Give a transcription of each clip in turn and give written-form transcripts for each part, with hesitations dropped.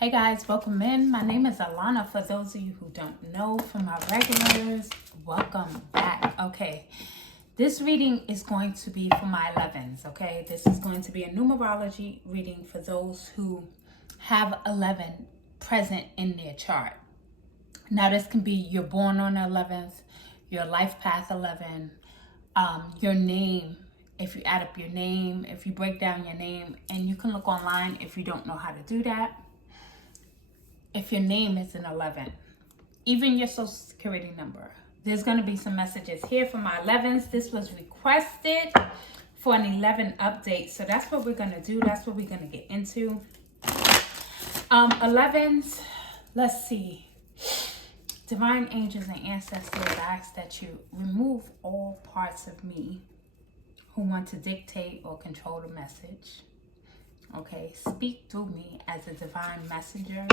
Hey guys, welcome in. My name is Alana. For those of you who don't know, for my regulars, welcome back. Okay, this reading is going to be for my 11s. Okay, this is going to be a numerology reading for those who have 11 present in their chart. Now, this can be you're born on the 11th, your life path 11, your name. If you add up your name, if you break down your name, and you can look online if you don't know how to do that. If your name is an 11, even your social security number. There's going to be some messages here for my 11s. This was requested for an 11 update. So that's what we're going to do. That's what we're going to get into. 11s, let's see. Divine angels and ancestors, I ask that you remove all parts of me who want to dictate or control the message. Okay, speak through me as a divine messenger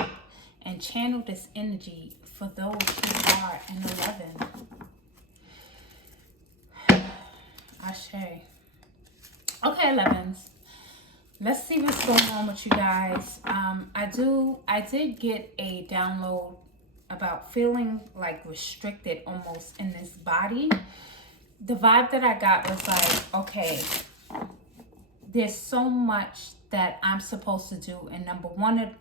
and channel this energy for those who are an 11. Ashe. Okay, 11s. Let's see what's going on with you guys. I did get a download about feeling like restricted almost in this body. The vibe that I got was like, okay, there's so much that I'm supposed to do. And number one,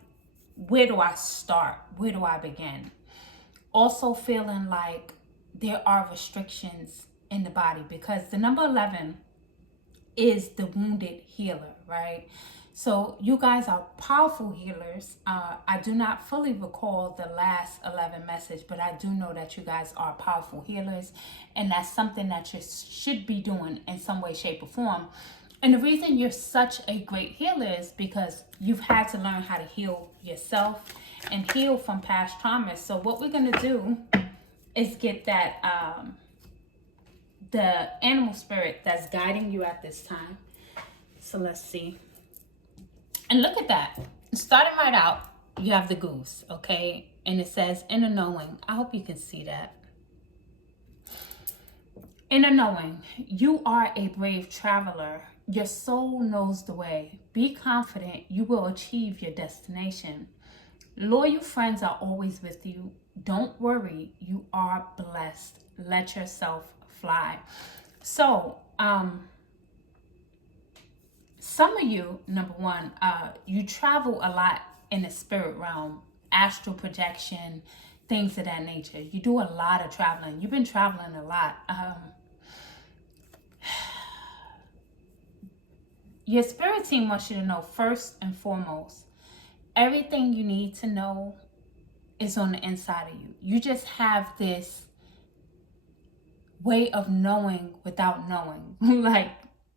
where do I start? Where do I begin? Also feeling like there are restrictions in the body because the number 11 is the wounded healer, right? So you guys are powerful healers. I do not fully recall the last 11 message, but I do know that you guys are powerful healers. And that's something that you should be doing in some way, shape, or form. And the reason you're such a great healer is because you've had to learn how to heal yourself and heal from past traumas. So what we're going to do is get that, the animal spirit that's guiding you at this time. So let's see. And look at that. Starting right out, you have the goose, okay? And it says inner knowing. I hope you can see that. Inner knowing, you are a brave traveler. Your soul knows the way. Be confident you will achieve your destination. Loyal friends are always with you. Don't worry, you are blessed. Let yourself fly. So, some of you, number one, you travel a lot in the spirit realm, astral projection, things of that nature. You do a lot of traveling. You've been traveling a lot. Your spirit team wants you to know first and foremost, everything you need to know is on the inside of you. You just have this way of knowing without knowing. Like,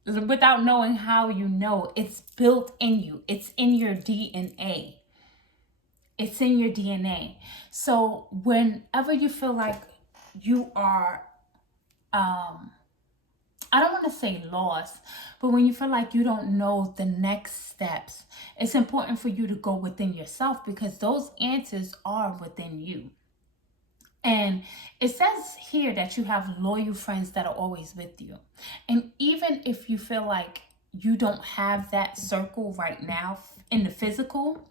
without knowing how you know. It's built in you. It's in your DNA. It's in your DNA. So whenever you feel like you are, I don't want to say lost, but when you feel like you don't know the next steps, it's important for you to go within yourself because those answers are within you. And it says here that you have loyal friends that are always with you. And even if you feel like you don't have that circle right now in the physical,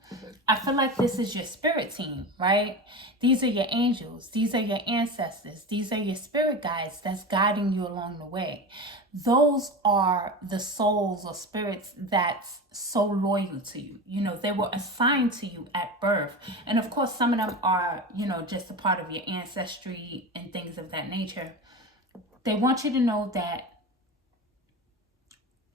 I feel like this is your spirit team, right? These are your angels. These are your ancestors. These are your spirit guides that's guiding you along the way. Those are the souls or spirits that's so loyal to you. You know, they were assigned to you at birth. And of course, some of them are, you know, just a part of your ancestry and things of that nature. They want you to know that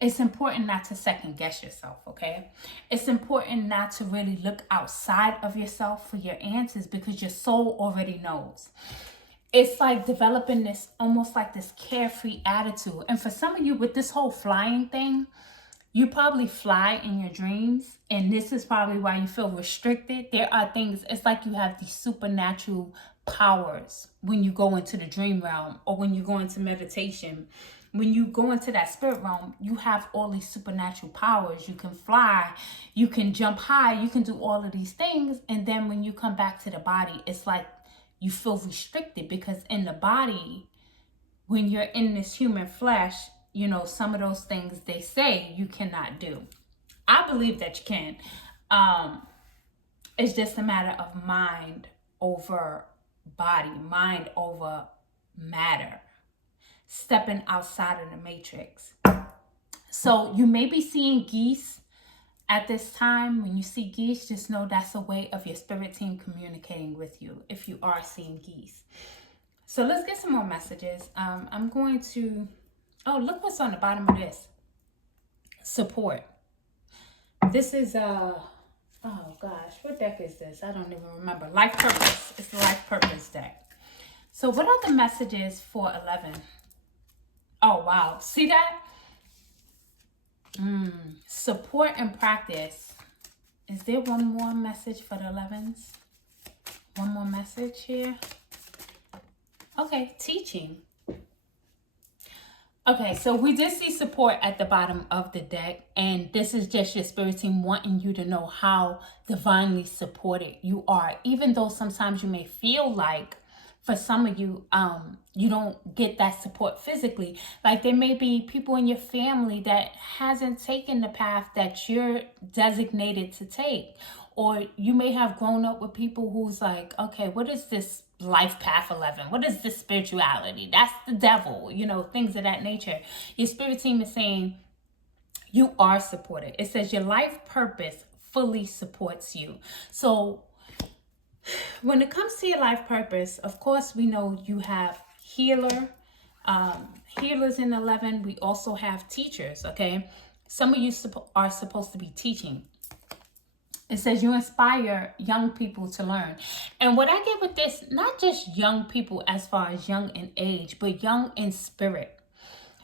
it's important not to second guess yourself, okay? It's important not to really look outside of yourself for your answers because your soul already knows. It's like developing this, almost like this carefree attitude. And for some of you with this whole flying thing, you probably fly in your dreams. And this is probably why you feel restricted. There are things, it's like you have these supernatural powers when you go into the dream realm or when you go into meditation. When you go into that spirit realm, you have all these supernatural powers. You can fly, you can jump high, you can do all of these things. And then when you come back to the body, it's like you feel restricted because in the body, when you're in this human flesh, you know, some of those things they say you cannot do. I believe that you can. It's just a matter of mind over body, mind over matter, stepping outside of the matrix. So you may be seeing geese at this time. When you see geese, just know that's a way of your spirit team communicating with you if you are seeing geese. So let's get some more messages. I'm going to, oh, look what's on the bottom of this. Support. This is, oh gosh, what deck is this? I don't even remember. Life Purpose. It's the Life Purpose deck. So what are the messages for 11? Oh, wow. See that? Support and practice. Is there one more message for the 11s? One more message here. Okay, teaching. Okay, so we did see support at the bottom of the deck, and this is just your spirit team wanting you to know how divinely supported you are, even though sometimes you may feel like, for some of you, you don't get that support physically. Like there may be people in your family that hasn't taken the path that you're designated to take. Or you may have grown up with people who's like, okay, what is this life path 11? What is this spirituality? That's the devil, you know, things of that nature. Your spirit team is saying you are supported. It says your life purpose fully supports you. So when it comes to your life purpose, of course, we know you have healer, healers in 11. We also have teachers, okay? Some of you are supposed to be teaching. It says you inspire young people to learn. And what I get with this, not just young people as far as young in age, but young in spirit.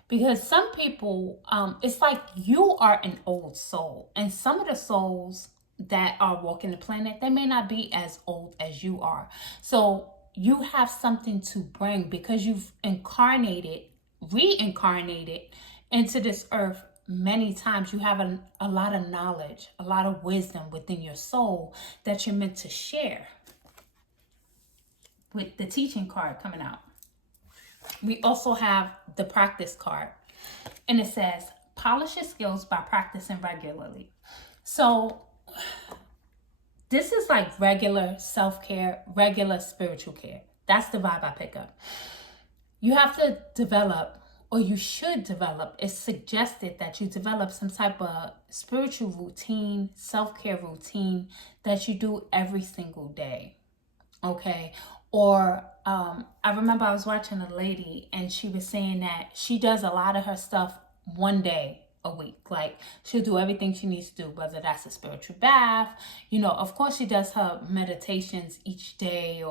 Because some people, it's like you are an old soul. And some of the souls that are walking the planet, they may not be as old as you are. So you have something to bring because you've reincarnated into this earth many times. You have a lot of knowledge, a lot of wisdom within your soul that you're meant to share. With the teaching card coming out, we also have the practice card, and it says polish your skills by practicing regularly. So this is like regular self-care, regular spiritual care. That's the vibe I pick up. You have to develop, or you should develop, it's suggested that you develop some type of spiritual routine, self-care routine that you do every single day, okay? Or I remember I was watching a lady and she was saying that she does a lot of her stuff one day a week. Like she'll do everything she needs to do, whether that's a spiritual bath, you know, of course she does her meditations each day,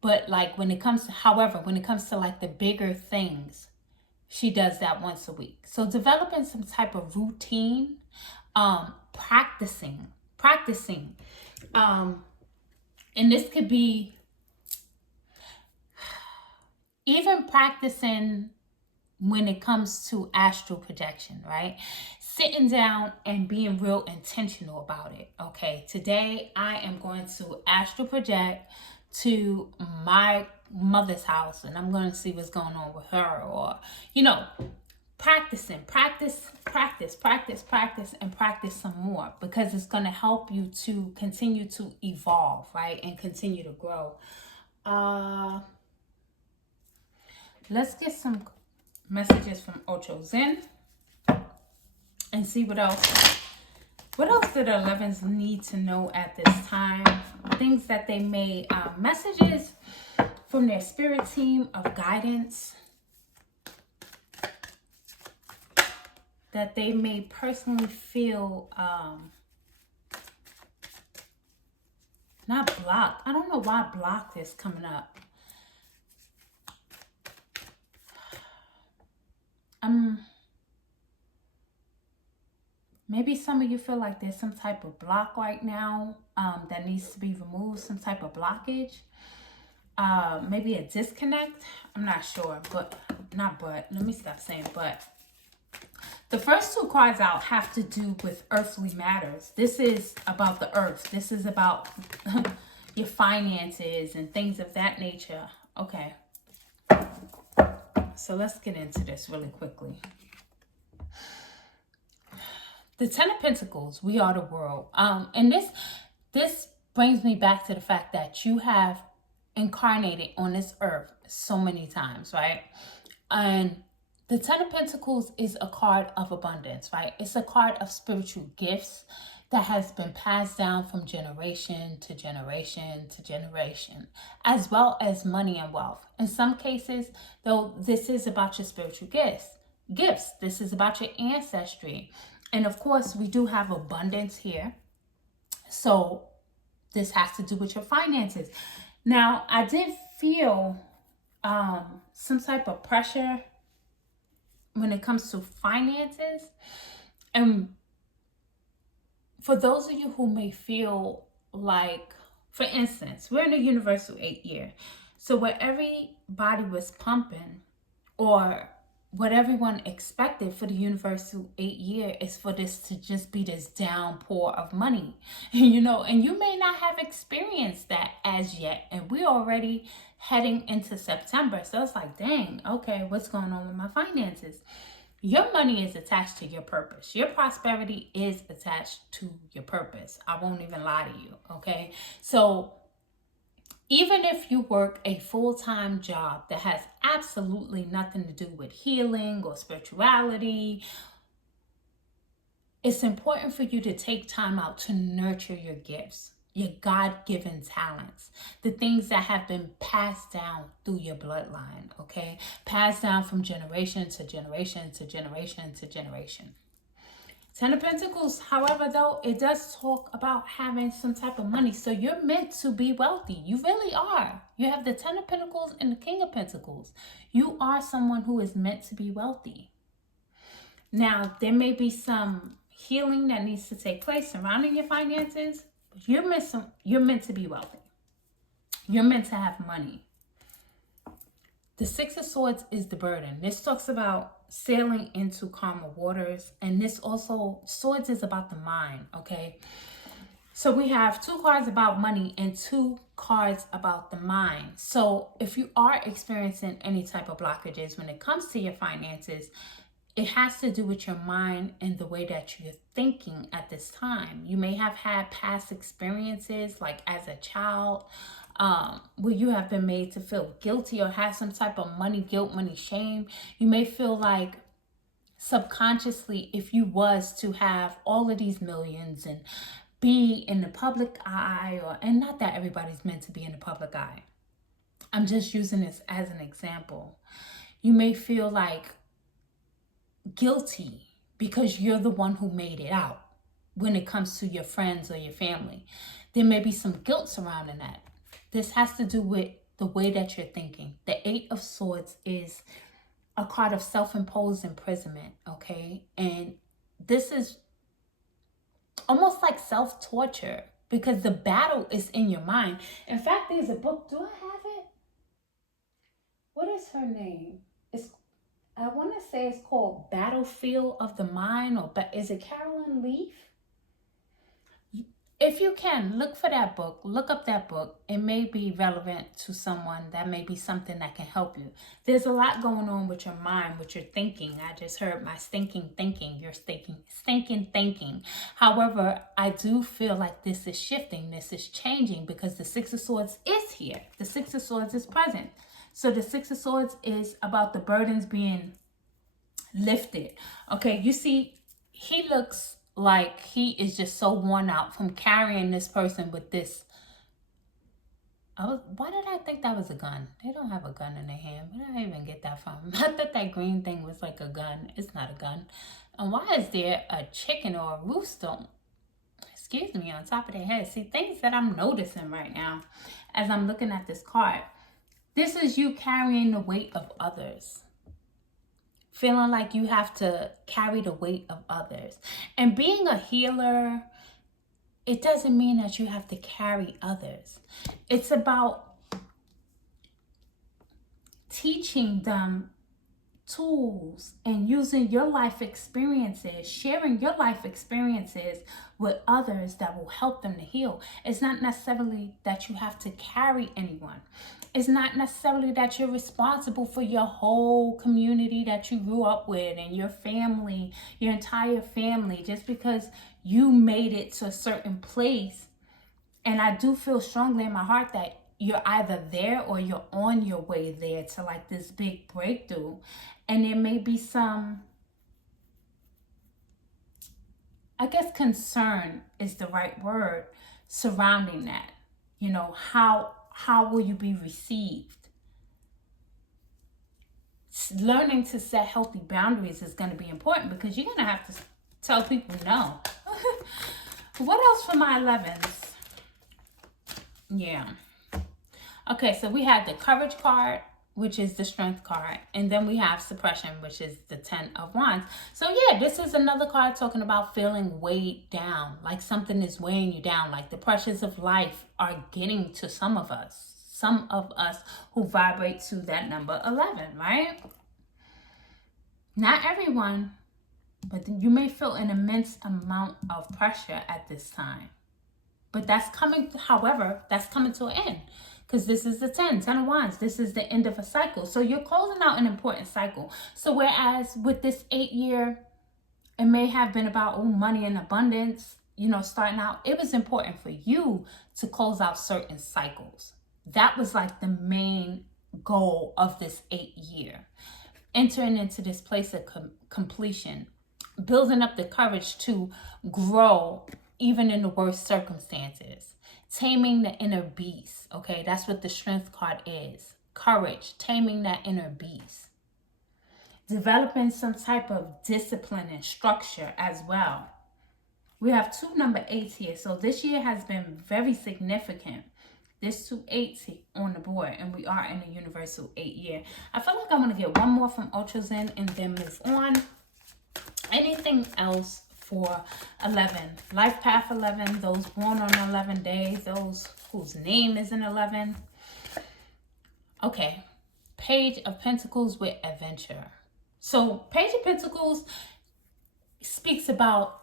but like when it comes to like the bigger things, she does that once a week. So developing some type of routine, practicing. And this could be even practicing when it comes to astral projection, right? Sitting down and being real intentional about it. Okay, today I am going to astral project to my mother's house and I'm going to see what's going on with her, or, you know, practice, and practice some more, because it's going to help you to continue to evolve, right? And continue to grow. Let's get some messages from Ocho Zen and see what else do the 11s need to know at this time. Things that they may, messages from their spirit team of guidance that they may personally feel not blocked. I don't know why blocked is coming up. Maybe some of you feel like there's some type of block right now that needs to be removed, some type of blockage. Maybe a disconnect. I'm not sure, let me stop saying but. The first two cards out have to do with earthly matters. This is about the earth. This is about your finances and things of that nature. Okay. So let's get into this really quickly. The Ten of Pentacles, we are the world. And this brings me back to the fact that you have incarnated on this earth so many times, right? And the Ten of Pentacles is a card of abundance, right? It's a card of spiritual gifts that has been passed down from generation to generation to generation, as well as money and wealth. In some cases, though, this is about your spiritual gifts. This is about your ancestry. And of course, we do have abundance here. So this has to do with your finances. Now, I did feel some type of pressure when it comes to finances. And for those of you who may feel like, for instance, we're in a universal 8-year. So where everybody was pumping, or what everyone expected for the universal 8-year, is for this to just be this downpour of money, you know, and you may not have experienced that as yet. And we're already heading into September. So it's like, dang, okay, what's going on with my finances? Your money is attached to your purpose. Your prosperity is attached to your purpose. I won't even lie to you, okay? So even if you work a full-time job that has absolutely nothing to do with healing or spirituality, it's important for you to take time out to nurture your gifts, your God-given talents, the things that have been passed down through your bloodline, okay? Passed down from generation to generation to generation to generation. Ten of Pentacles, however, though, it does talk about having some type of money. So you're meant to be wealthy. You really are. You have the Ten of Pentacles and the King of Pentacles. You are someone who is meant to be wealthy. Now, there may be some healing that needs to take place surrounding your finances, but you're meant to be wealthy. You're meant to have money. The Six of Swords is the burden. This talks about sailing into calmer waters. And this also, Swords is about the mind, okay? So we have 2 cards about money and 2 cards about the mind. So if you are experiencing any type of blockages when it comes to your finances, it has to do with your mind and the way that you're thinking at this time. You may have had past experiences, like as a child, where you have been made to feel guilty or have some type of money guilt, money shame. You may feel like subconsciously, if you was to have all of these millions and be in the public eye, and not that everybody's meant to be in the public eye. I'm just using this as an example. You may feel like guilty because you're the one who made it out when it comes to your friends or your family. There may be some guilt surrounding that. This has to do with the way that you're thinking. The 8 of Swords is a card of self-imposed imprisonment, okay? And this is almost like self-torture because the battle is in your mind. In fact, there's a book. Do I have it? What is her name? I want to say it's called Battlefield of the Mind, or is it Carolyn Leaf? If you can, look for that book. Look up that book. It may be relevant to someone. That may be something that can help you. There's a lot going on with your mind, with your thinking. I just heard my stinking thinking. You're stinking thinking. However, I do feel like this is shifting. This is changing because the Six of Swords is here. The Six of Swords is present. So the Six of Swords is about the burdens being lifted. Okay, you see, he looks like he is just so worn out from carrying this person with this. Why did I think that was a gun? They don't have a gun in their hand. Where did I even get that from? I thought that green thing was like a gun. It's not a gun. And why is there a chicken or a rooster, excuse me, on top of their head? See, things that I'm noticing right now as I'm looking at this card. This is you carrying the weight of others. Feeling like you have to carry the weight of others. And being a healer, it doesn't mean that you have to carry others. It's about teaching them tools and using your life experiences, sharing your life experiences with others that will help them to heal. It's not necessarily that you have to carry anyone. It's not necessarily that you're responsible for your whole community that you grew up with and your family, your entire family. Just because you made it to a certain place And I do feel strongly in my heart that you're either there or you're on your way there to like this big breakthrough. And there may be some, I guess concern is the right word surrounding that. You know, how will you be received? Learning to set healthy boundaries is going to be important because you're going to have to tell people no. What else for my 11s? Yeah. Okay, so we have the courage card, which is the strength card. And then we have suppression, which is the 10 of wands. So yeah, this is another card talking about feeling weighed down. Like something is weighing you down. Like the pressures of life are getting to some of us. Some of us who vibrate to that number 11, right? Not everyone, but you may feel an immense amount of pressure at this time. But that's coming, however, that's coming to an end. Because this is the 10 of wands. This is the end of a cycle. So you're closing out an important cycle. So whereas with this 8-year, it may have been about money and abundance, you know, starting out, it was important for you to close out certain cycles. That was like the main goal of this 8-year. Entering into this place of completion, building up the courage to grow even in the worst circumstances, taming the inner beast. Okay, that's what the strength card is. Courage, taming that inner beast, developing some type of discipline and structure as well. We have 2 number 8s here, so this year has been very significant. There's 2 8s on the board, and we are in a universal 8-year. I feel like I'm going to get one more from Ultrazen and then move on. Anything else for 11? Life path 11, those born on 11 days, those whose name is in 11. Okay, Page of Pentacles with adventure. So Page of Pentacles speaks about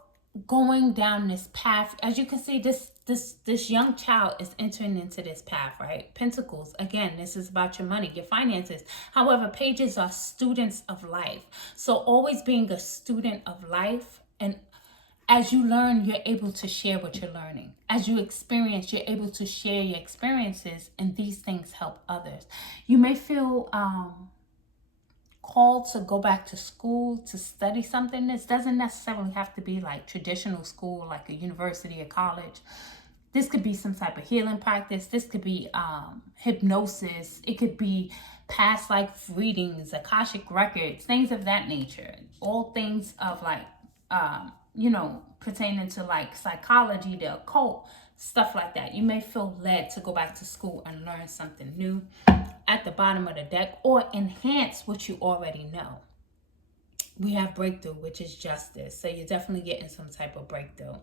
going down this path. As you can see, this young child is entering into this path, right? Pentacles, again, this is about your money, your finances. However, pages are students of life. So always being a student of life, and as you learn, you're able to share what you're learning. As you experience, you're able to share your experiences, and these things help others. You may feel called to go back to school to study something. This doesn't necessarily have to be like traditional school, like a university or college. This could be some type of healing practice. This could be hypnosis. It could be past life readings, Akashic records, things of that nature. All things of like, you know, pertaining to like psychology, the occult, stuff like that. You may feel led to go back to school and learn something new at the bottom of the deck, or enhance what you already know. We have breakthrough, which is justice. So you're definitely getting some type of breakthrough.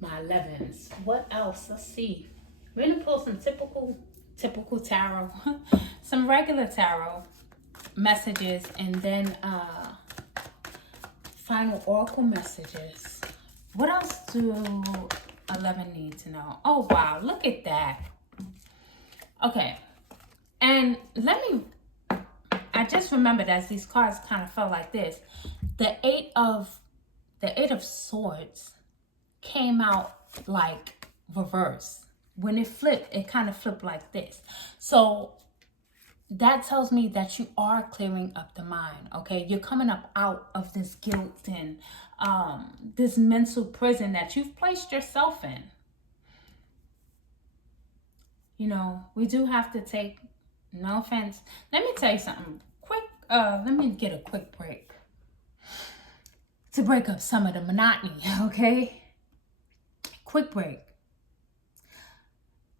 My 11s. What else? Let's see. We're going to pull some typical tarot, some regular tarot messages, and then final oracle messages. What else do 11 need to know? Oh, wow. Look at that. Okay. And I just remembered as these cards kind of felt like this. The eight of swords came out like reverse. When it flipped, it kind of flipped like this. So that tells me that you are clearing up the mind, okay? You're coming up out of this guilt and this mental prison that you've placed yourself in. You know, we do have to take, no offense. Let me tell you something quick. Let me get a quick break to break up some of the monotony, okay? Quick break.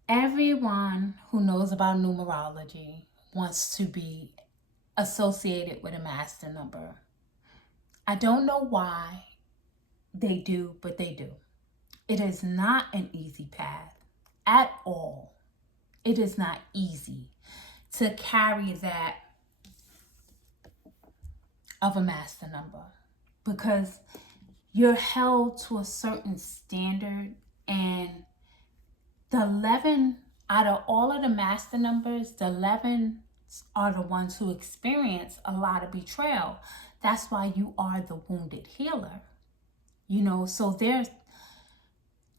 Everyone who knows about numerology wants to be associated with a master number. I don't know why they do, but they do. It is not an easy path at all. It is not easy to carry that of a master number, because you're held to a certain standard, and the 11, out of all of the master numbers, the 11 are the ones who experience a lot of betrayal. That's why you are the wounded healer. You know, so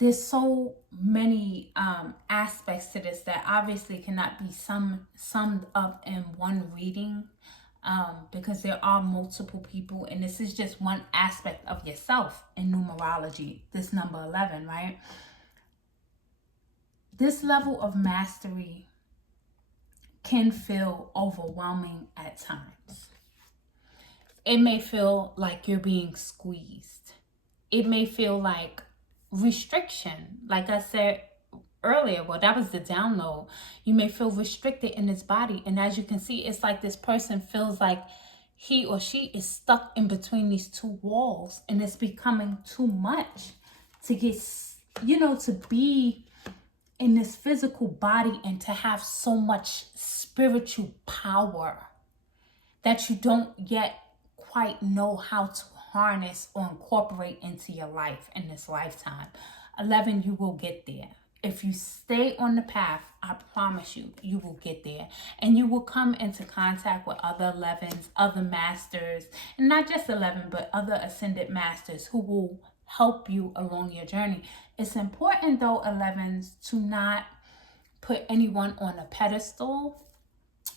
there's so many aspects to this that obviously cannot be summed up in one reading, because there are multiple people, and this is just one aspect of yourself in numerology, this number 11, right? This level of mastery can feel overwhelming at times. It may feel like you're being squeezed. It may feel like restriction. Like I said earlier, well, that was the download. You may feel restricted in this body. And as you can see, it's like this person feels like he or she is stuck in between these two walls, and it's becoming too much to get, to be in this physical body and to have so much spiritual power that you don't yet quite know how to harness or incorporate into your life in this lifetime. 11, you will get there. If you stay on the path, I promise you, you will get there. And you will come into contact with other 11s, other masters, and not just 11, but other ascended masters who will help you along your journey. It's important though, 11s, to not put anyone on a pedestal.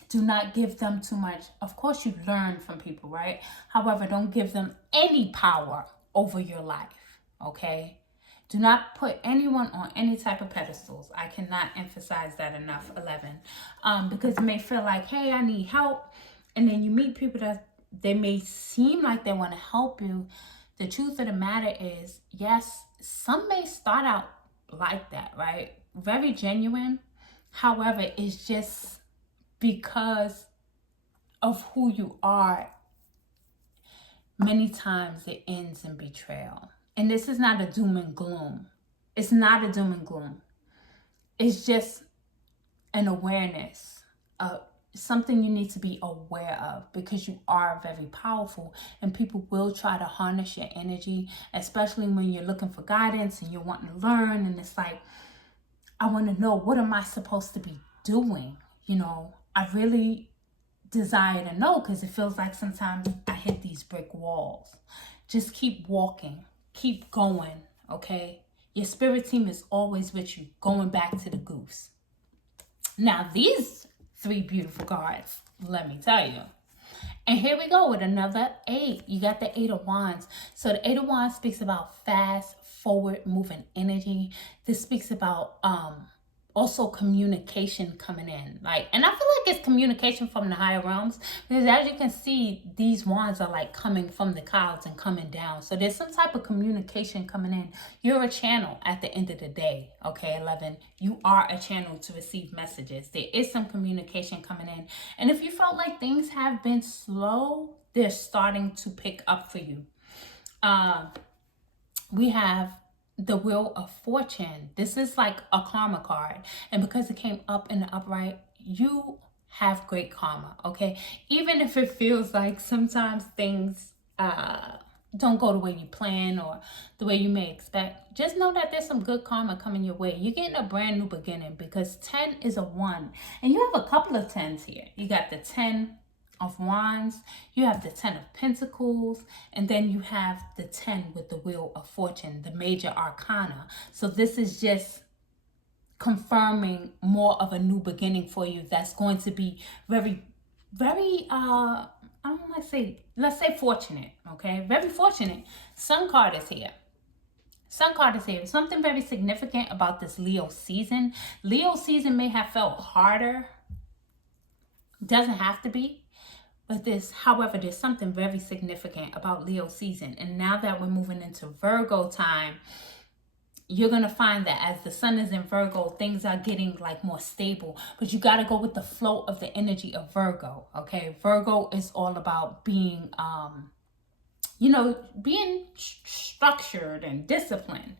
Do not give them too much. Of course, you learn from people, right? However, don't give them any power over your life, okay? Do not put anyone on any type of pedestals. I cannot emphasize that enough, 11. Because it may feel like, hey, I need help. And then you meet people that they may seem like they want to help you. The truth of the matter is, yes, some may start out like that, right? Very genuine. However, it's just because of who you are, many times it ends in betrayal. And this is not a doom and gloom. It's not a doom and gloom. It's just an awareness of something you need to be aware of, because you are very powerful and people will try to harness your energy, especially when you're looking for guidance and you're wanting to learn. And it's like, I want to know, what am I supposed to be doing? I really desire to know, because it feels like sometimes I hit these brick walls. Just keep walking, keep going, okay? Your spirit team is always with you, going back to the goose. Now, these 3 beautiful cards, let me tell you. And here we go with another 8. You got the 8 of Wands. So the 8 of Wands speaks about fast, forward moving energy. This speaks about also communication coming in, and I feel like it's communication from the higher realms, because as you can see, these wands are like coming from the clouds and coming down. So there's some type of communication coming in. You're a channel at the end of the day, okay? 11, you are a channel to receive messages. There is some communication coming in, and if you felt like things have been slow, they're starting to pick up for you. We have the Wheel of Fortune. This is like a karma card, and because it came up in the upright, you have great karma, okay? Even if it feels like sometimes things don't go the way you plan or the way you may expect, just know that there's some good karma coming your way. You're getting a brand new beginning, because 10 is a 1, and you have a couple of 10s here. You got the 10 of Wands, you have the 10 of Pentacles, and then you have the 10 with the Wheel of Fortune, the major arcana. So this is just confirming more of a new beginning for you that's going to be very, very, I don't want to say, let's say fortunate, okay? Very fortunate. Sun card is here. Sun card is here. Something very significant about this Leo season. Leo season may have felt harder. Doesn't have to be. But however, there's something very significant about Leo season. And now that we're moving into Virgo time, you're going to find that as the sun is in Virgo, things are getting like more stable. But you got to go with the flow of the energy of Virgo, okay? Virgo is all about being, being structured and disciplined,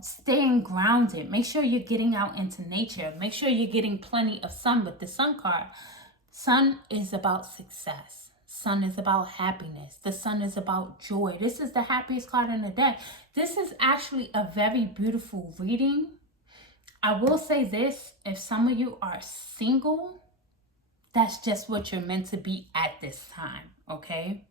staying grounded. Make sure you're getting out into nature. Make sure you're getting plenty of sun with the sun card. Sun is about success. Sun is about happiness. The sun is about joy. This is the happiest card in the deck. This is actually a very beautiful reading. I will say this, if some of you are single, that's just what you're meant to be at this time, okay?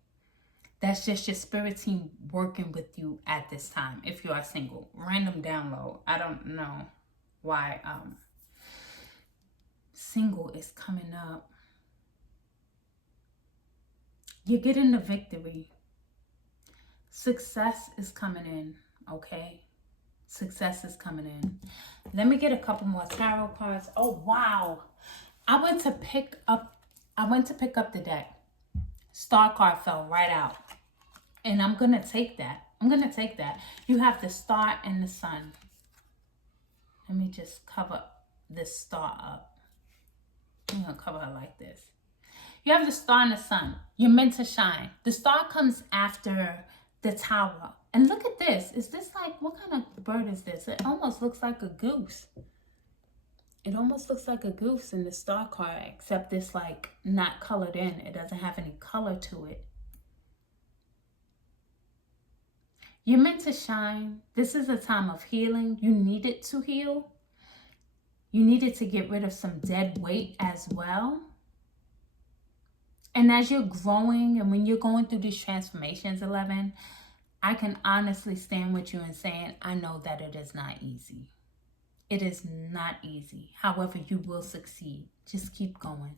That's just your spirit team working with you at this time. If you are single, random download. I don't know why single is coming up. You're getting the victory. Success is coming in, okay? Success is coming in. Let me get a couple more tarot cards. Oh, wow. I went to pick up the deck. Star card fell right out. And I'm going to take that. You have the star and the sun. Let me just cover this star up. I'm going to cover her like this. You have the star and the sun. You're meant to shine. The star comes after the tower. And look at this. Is this like, what kind of bird is this? It almost looks like a goose. It almost looks like a goose in the star card, except it's like not colored in. It doesn't have any color to it. You're meant to shine. This is a time of healing. You needed to heal. You needed to get rid of some dead weight as well. And as you're growing and when you're going through these transformations, 11, I can honestly stand with you and saying, I know that it is not easy. It is not easy. However, you will succeed. Just keep going.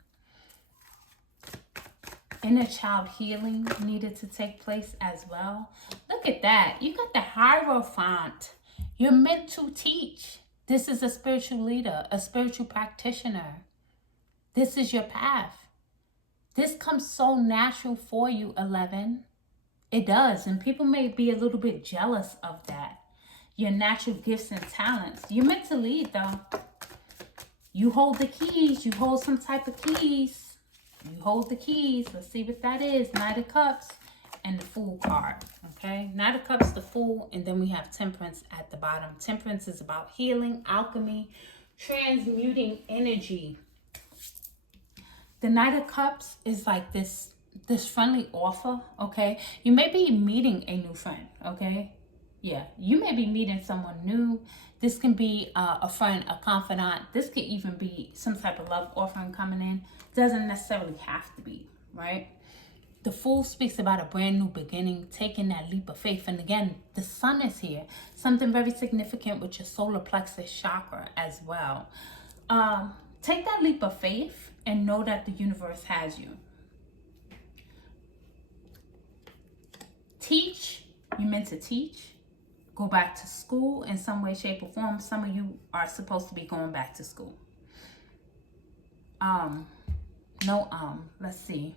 Inner child healing needed to take place as well. Look at that. You got the Hierophant. You're meant to teach. This is a spiritual leader, a spiritual practitioner. This is your path. This comes so natural for you, 11. It does. And people may be a little bit jealous of that. Your natural gifts and talents. You're meant to lead, though. You hold the keys. You hold some type of keys. You hold the keys. Let's see what that is. Knight of Cups and the Fool card. Okay? Knight of Cups, the Fool, and then we have Temperance at the bottom. Temperance is about healing, alchemy, transmuting energy. The Knight of Cups is like this friendly offer, okay? You may be meeting a new friend, okay? Yeah, you may be meeting someone new. This can be a friend, a confidant. This could even be some type of love offering coming in. Doesn't necessarily have to be, right? The Fool speaks about a brand new beginning, taking that leap of faith. And again, the sun is here. Something very significant with your solar plexus chakra as well. Take that leap of faith and know that the universe has you. Teach. You're meant to teach. Go back to school in some way, shape, or form. Some of you are supposed to be going back to school. Let's see.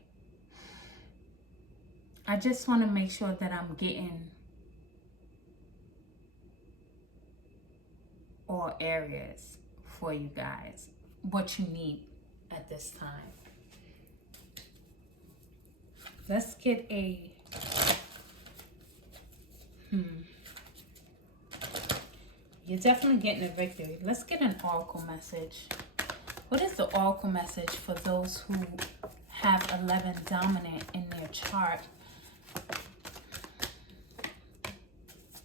I just want to make sure that I'm getting all areas for you guys. What you need at this time. Let's get a... You're definitely getting a victory. Let's get an oracle message. What is the oracle message for those who have 11 dominant in their chart?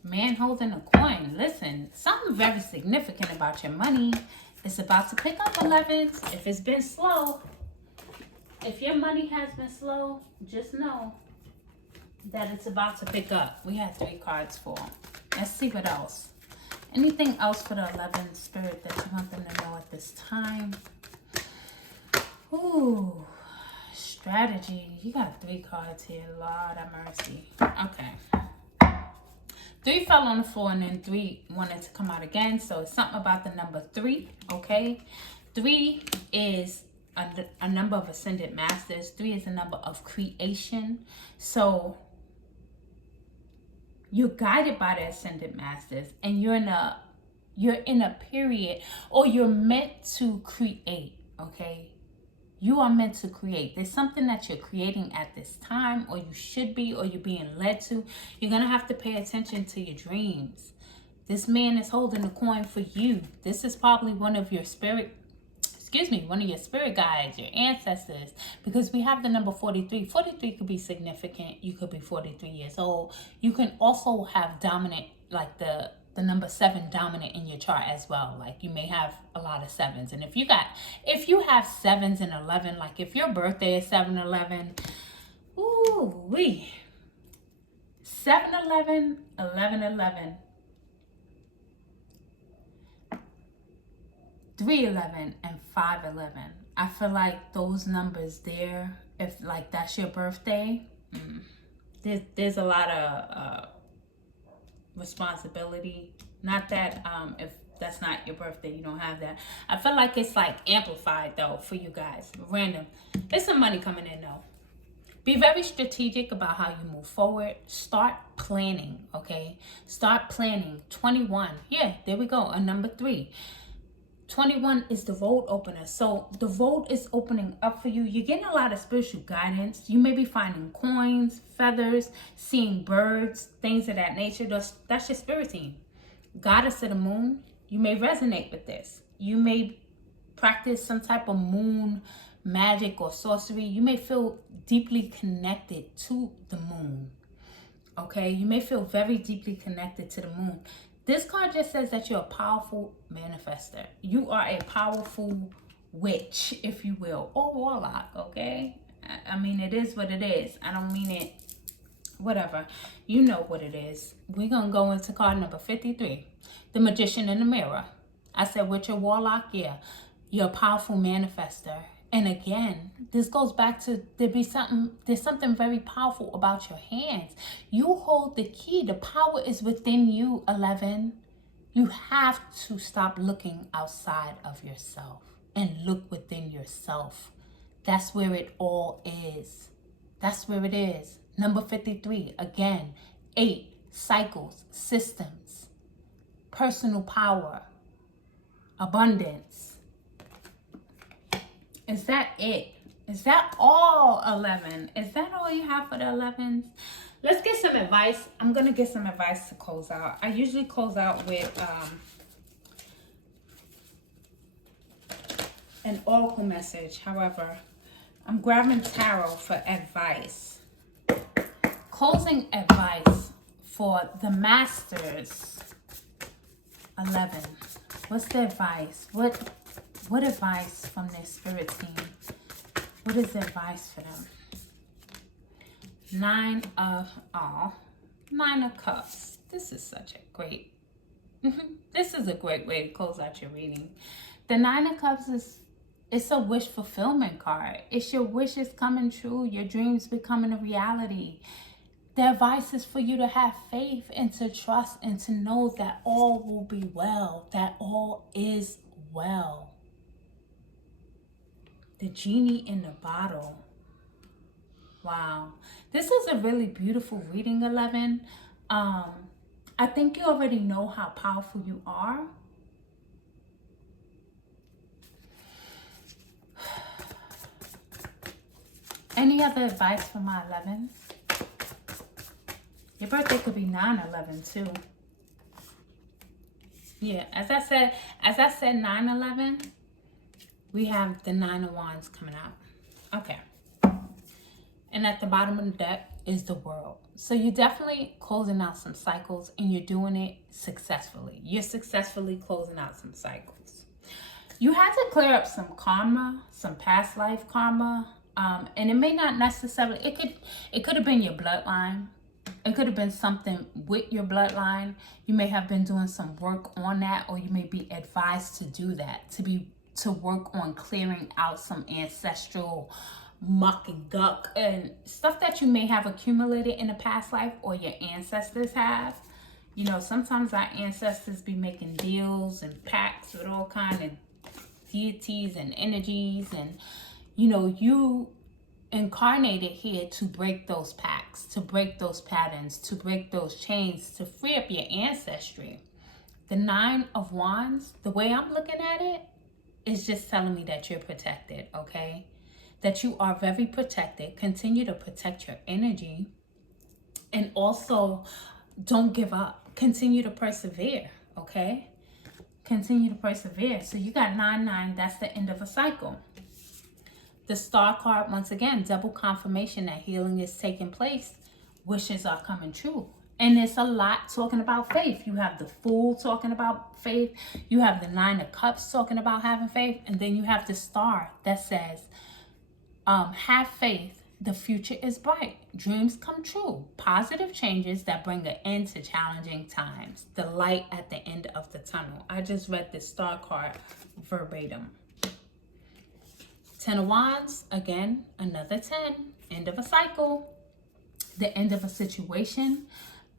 Man holding a coin. Listen, something very significant about your money. It's about to pick up, 11s. If it's been slow, if your money has been slow, just know that it's about to pick up. We have 3 cards for them. Let's see what else. Anything else for the 11 spirit that you want them to know at this time? Ooh, strategy. You got 3 cards here. Lord have mercy. Okay. 3 fell on the floor and then 3 wanted to come out again. So it's something about the number 3, okay? 3 is a number of ascended masters. 3 is a number of creation. So you're guided by the ascended masters and you're in a period, or you're meant to create, okay? You are meant to create. There's something that you're creating at this time, or you should be, or you're being led to. You're going to have to pay attention to your dreams. This man is holding the coin for you. This is probably one of your spirit guides, your ancestors, because we have the number 43. 43 could be significant. You could be 43 years old. You can also have dominant, like the number 7 dominant in your chart as well. Like you may have a lot of 7s. And if you have 7s and 11, like if your birthday is 7/11, ooh wee, 7-11, 11-11, 3-11, and 5-11. I feel like those numbers there, if like that's your birthday, there's a lot of responsibility. Not that if that's not your birthday, you don't have that. I feel like it's like amplified though for you guys. Random. There's some money coming in though. Be very strategic about how you move forward. Start planning, okay? Start planning. 21. Yeah, there we go. A number 3. 21 is the road opener. So the road is opening up for you. You're getting a lot of spiritual guidance. You may be finding coins, feathers, seeing birds, things of that nature. That's your spirit team. Goddess of the moon, you may resonate with this. You may practice some type of moon magic or sorcery. You may feel deeply connected to the moon. Okay, you may feel very deeply connected to the moon. This card just says that you're a powerful manifester. You are a powerful witch, if you will, or warlock, okay? I mean, it is what it is. I don't mean it, whatever. You know what it is. We're going to go into card number 53, the Magician in the Mirror. I said, with your warlock, yeah, you're a powerful manifester. And again, this goes back to there's something very powerful about your hands. You hold the key. The power is within you, 11. You have to stop looking outside of yourself and look within yourself. That's where it all is. That's where it is. Number 53, again, 8, cycles, systems, personal power, abundance. Is that it? Is that all, 11? Is that all you have for the 11s? Let's get some advice. I'm going to get some advice to close out. I usually close out with an oracle message. However, I'm grabbing tarot for advice. Closing advice for the Masters, 11. What's the advice? What advice from their spirit team? What is the advice for them? 9 of Cups. This is such a great, this is a great way to close out your reading. The 9 of Cups it's a wish fulfillment card. It's your wishes coming true, your dreams becoming a reality. The advice is for you to have faith and to trust and to know that all will be well, that all is well. The genie in the bottle. Wow. This is a really beautiful reading, 11. I think you already know how powerful you are. Any other advice for my 11s? Your birthday could be 9/11 too. Yeah, as I said 9/11. We have the 9 of Wands coming out. Okay. And at the bottom of the deck is the World. So you're definitely closing out some cycles and you're doing it successfully. You're successfully closing out some cycles. You had to clear up some karma, some past life karma. And it may not necessarily, it could have been your bloodline. It could have been something with your bloodline. You may have been doing some work on that, or you may be advised to do that, to work on clearing out some ancestral muck and guck and stuff that you may have accumulated in a past life or your ancestors have. You know, sometimes our ancestors be making deals and pacts with all kind of deities and energies, and you know, you incarnated here to break those pacts, to break those patterns, to break those chains, to free up your ancestry. The 9 of Wands, the way I'm looking at it, is just telling me that you're protected, okay? That you are very protected. Continue to protect your energy. And also, don't give up. Continue to persevere, okay? Continue to persevere. So you got 9-9. That's the end of a cycle. The Star card, once again, double confirmation that healing is taking place. Wishes are coming true. And it's a lot talking about faith. You have the Fool talking about faith. You have the 9 of Cups talking about having faith. And then you have the Star that says, have faith the future is bright. Dreams come true. Positive changes that bring an end to challenging times. The light at the end of the tunnel. I just read this star card verbatim. 10 of Wands, again, another 10. End of a cycle. The end of a situation.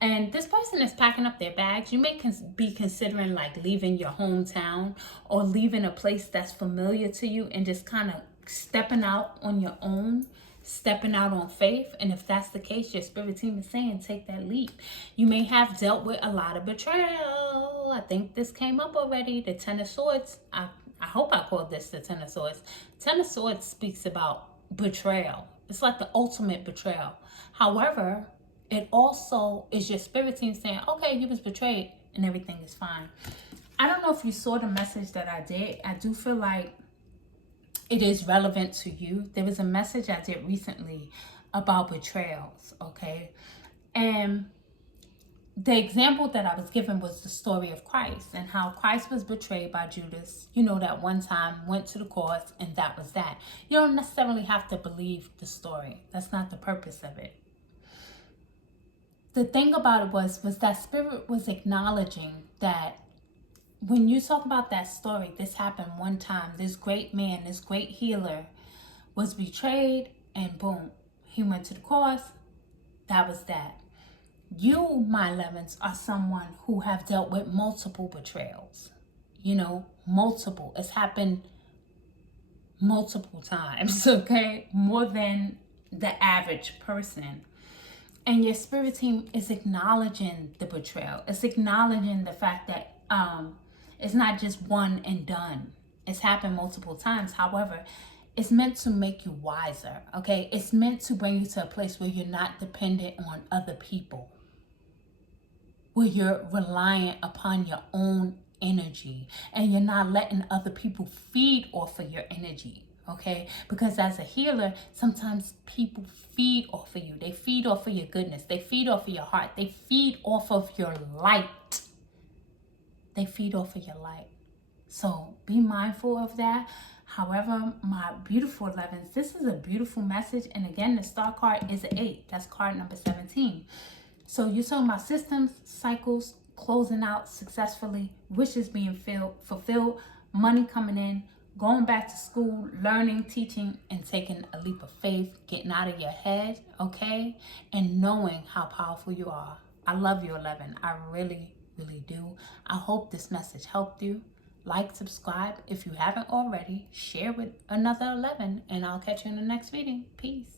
And this person is packing up their bags. You may be considering like leaving your hometown or leaving a place that's familiar to you and just kind of stepping out on your own, stepping out on faith. And if that's the case, your spirit team is saying take that leap. You may have dealt with a lot of betrayal. I think this came up already. The 10 of Swords. I hope I called this the 10 of Swords. 10 of Swords speaks about betrayal. It's like the ultimate betrayal. However, it also is your spirit team saying, okay, you was betrayed and everything is fine. I don't know if you saw the message that I did. I do feel like it is relevant to you. There was a message I did recently about betrayals, okay? And the example that I was given was the story of Christ and how Christ was betrayed by Judas. You know, that one time went to the cross and that was that. You don't necessarily have to believe the story. That's not the purpose of it. The thing about it was that spirit was acknowledging that when you talk about that story, this happened one time. This great man, this great healer was betrayed and boom, he went to the cross. That was that. You, my 11s, are someone who have dealt with multiple betrayals. You know, multiple. It's happened multiple times, okay? More than the average person. And your spirit team is acknowledging the betrayal. It's acknowledging the fact that it's not just one and done. It's happened multiple times. However, it's meant to make you wiser, okay? It's meant to bring you to a place where you're not dependent on other people, where you're reliant upon your own energy and you're not letting other people feed off of your energy, okay? Because as a healer, sometimes people feed off of you. They feed off of your goodness. They feed off of your heart. They feed off of your light. They feed off of your light. So be mindful of that. However, my beautiful 11s, this is a beautiful message. And again, the star card is an 8. That's card number 17. So you're talking about systems, cycles, closing out successfully, wishes being fulfilled, money coming in, going back to school, learning, teaching, and taking a leap of faith, getting out of your head, okay? And knowing how powerful you are. I love you, 11. I really, really do. I hope this message helped you. Like, subscribe if you haven't already. Share with another 11, and I'll catch you in the next reading. Peace.